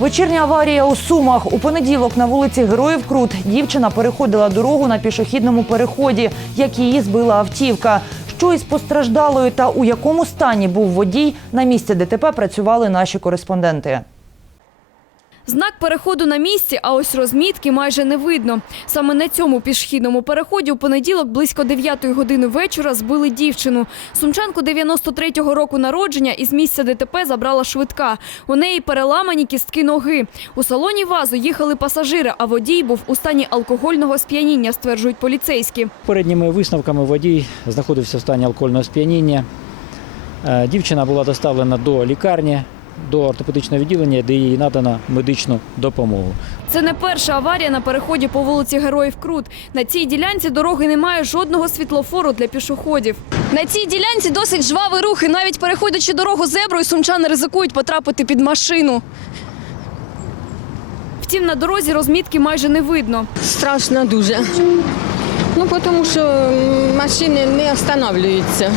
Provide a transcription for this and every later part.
Вечірня аварія у Сумах. У понеділок на вулиці Героїв Крут дівчина переходила дорогу на пішохідному переході, як її збила автівка. Що із постраждалою та у якому стані був водій, на місці ДТП працювали наші кореспонденти. Знак переходу на місці, а ось розмітки майже не видно. Саме на цьому пішохідному переході у понеділок близько 9 години вечора збили дівчину. Сумчанку 93-го року народження із місця ДТП забрала швидка. У неї переламані кістки ноги. У салоні ВАЗу їхали пасажири, а водій був у стані алкогольного сп'яніння, стверджують поліцейські. Передніми висновками водій знаходився в стані алкогольного сп'яніння. Е, Дівчина була доставлена до лікарні, до ортопедичного відділення, де їй надано медичну допомогу. Це не перша аварія на переході по вулиці Героїв Крут. На цій ділянці дороги немає жодного світлофору для пішоходів. На цій ділянці досить жвавий рух, і навіть переходячи дорогу зеброю, сумчани ризикують потрапити під машину. Втім, на дорозі розмітки майже не видно. Страшно дуже. Ну, тому що машини не останавливаються.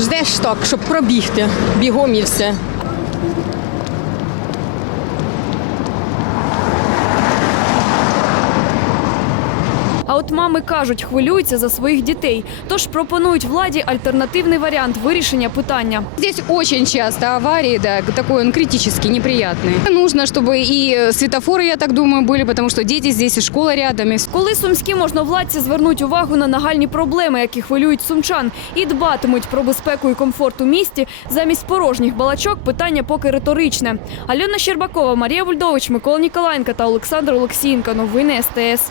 Ждеш так, щоб пробігти бігом і все. от мами кажуть, хвилюються за своїх дітей. Тож пропонують владі альтернативний варіант вирішення питання. Здесь очень часто аварии, да, такой он критически неприятный. Нужно, чтобы и светофоры, я так думаю, были, потому что дети здесь и школа рядом. и Коли сумські можновладці звернуть увагу на нагальні проблеми, які хвилюють сумчан, і дбатимуть про безпеку і комфорт у місті, замість порожніх балачок питання поки риторичне. Альона Щербакова, Марія Вульдович, Микола Ніколаєнка та Олександр Олексієнко. Новини СТС.